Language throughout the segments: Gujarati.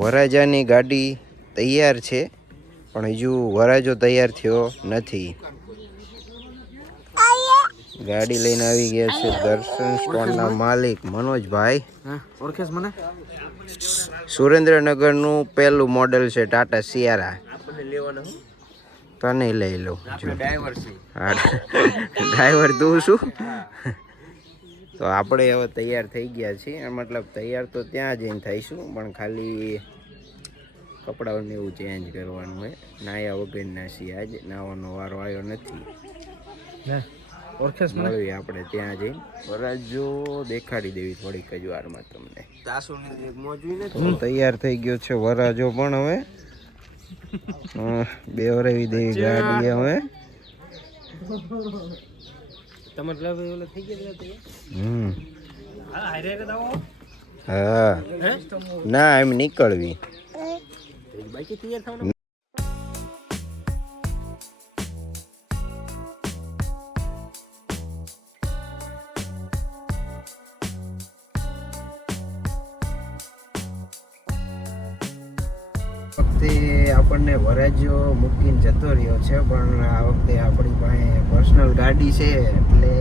વરાજાની ગાડી તૈયાર છે પણ હજુ વરાજો તૈયાર થયો નથી. ગાડી લઈને આવી ગયા છે દર્શન સ્ટોનના માલિક મનોજભાઈ. ઓળખેસ મને? સુરેન્દ્રનગરનું પહેલું મોડેલ છે ટાટા સિયારા. તને લઈ લો. ડ્રાઈવર તું શું? તો આપણે હવે તૈયાર થઈ ગયા છીએ. મતલબ તૈયાર તો ત્યાં જઈને થઈશું પણ ખાલી કપડાઓને એવું ચેન્જ કરવાનું હોય. નાયા વગરના છીએ આજ નાવાનો વારો આવ્યો નથી. મળીએ આપણે ત્યાં જઈને વરાજો દેખાડી દેવી થોડીક જ વારમાં તમને. તો. તૈયાર થઈ ગયો છે વરાજો પણ હવે. બે બેવરાવી દેવી ગાડી હવે. તમારે લવ ઓલો થઈ ગયા તે હમ. હા હારે રે દાવો હા. ના એમ નીકળવી. બાકી તૈયાર થવાનું? વખતે આપણને વરાજો મૂકીને જતો રહ્યો છે, પણ આ વખતે આપણી પાસે પર્સનલ ગાડી છે, એટલે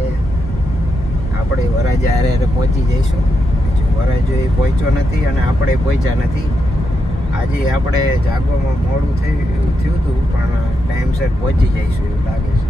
આપણે વરાજા હારે હારે પહોંચી જઈશું. બીજું વરાજો એ પહોંચ્યો નથી અને આપણે પહોંચ્યા નથી. આજે આપણે જાગવામાં મોડું થયું થયું હતું, પણ ટાઈમસર પહોંચી જઈશું એવું લાગે છે.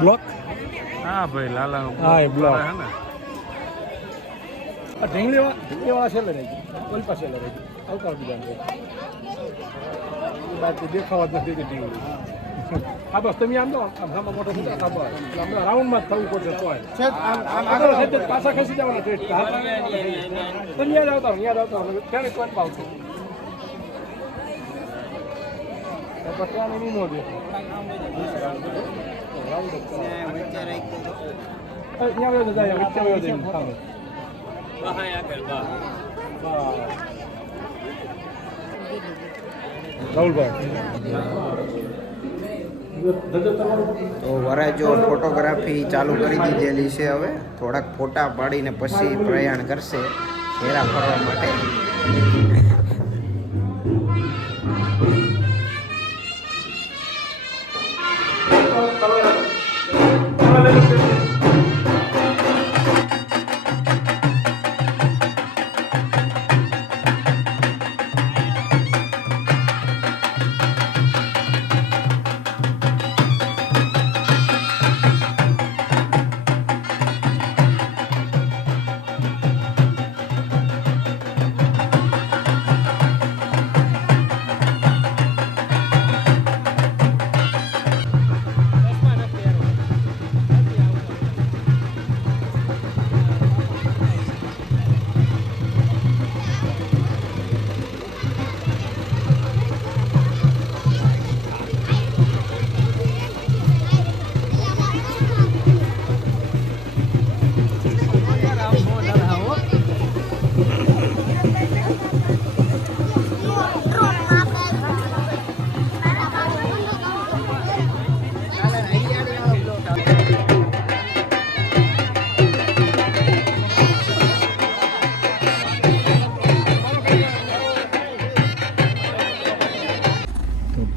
બ્લોક હા ભાઈ લાલા હા એ બ્લોક આ ઢીંગલીવા ઢીંગલીવાળા છેલ્લે રહી ગયું. ઓલપા છેલ્લે રહી ગયું. આવતા બીજા બાકી દેખાવા જ નથી ઢીંગલી હા બસ તમે આમ તો આમ સામા મોટો થઈ જાય હા અમને રાઉન્ડમાં જ થવું પડશે તોય આગળ છે તે પાછા ખેંચી જવાના ટેસ્ટ તમે યાદ આવતા હું યાદ આવતા હું ત્યારે કોણ પાવતું પછી આને નહીં નો દે રાઉન્ડ જ કરો. અહીંયા આવ્યો જાય વચ્ચે આવ્યો એમ સામે. તો વરાજો ફોટોગ્રાફી ચાલુ કરી દીધેલી છે હવે થોડાક ફોટા પાડીને પછી પ્રયાણ કરશે ફેરા ફરવા માટે તો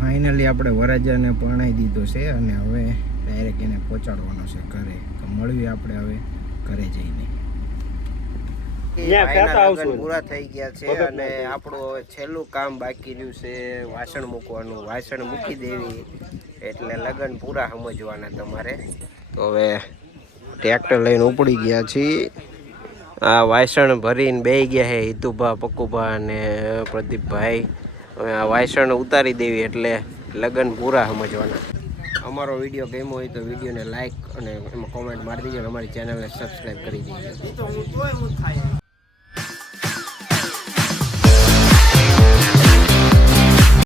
ફાઇનલી આપણે વરાજાને પરણાવી દીધો છે અને હવે ડાયરેક્ટ એને પહોંચાડવાનો છે ઘરે. તો મળવી આપણે હવે ઘરે જઈને. પૂરા થઈ ગયા છે અને આપણું છેલ્લું કામ બાકી રહ્યું છે વાસણ મૂકવાનું. વાસણ મૂકી દેવી એટલે લગ્ન પૂરા સમજવાના તમારે. તો હવે ટ્રેક્ટર લઈને ઉપડી ગયા છીએ. આ વાસણ ભરીને બે ગયા છે હિતુભા પક્કુભા અને પ્રદીપભાઈ. આ વાસણ ઉતારી દેવી એટલે લગ્ન પૂરા સમજવાના. અમારો વીડિયો ગમ્યો હોય તો વિડીયોને લાઇક અને એમાં કોમેન્ટ મારી દીજો અને અમારી ચેનલને સબસ્ક્રાઈબ કરી દેજો.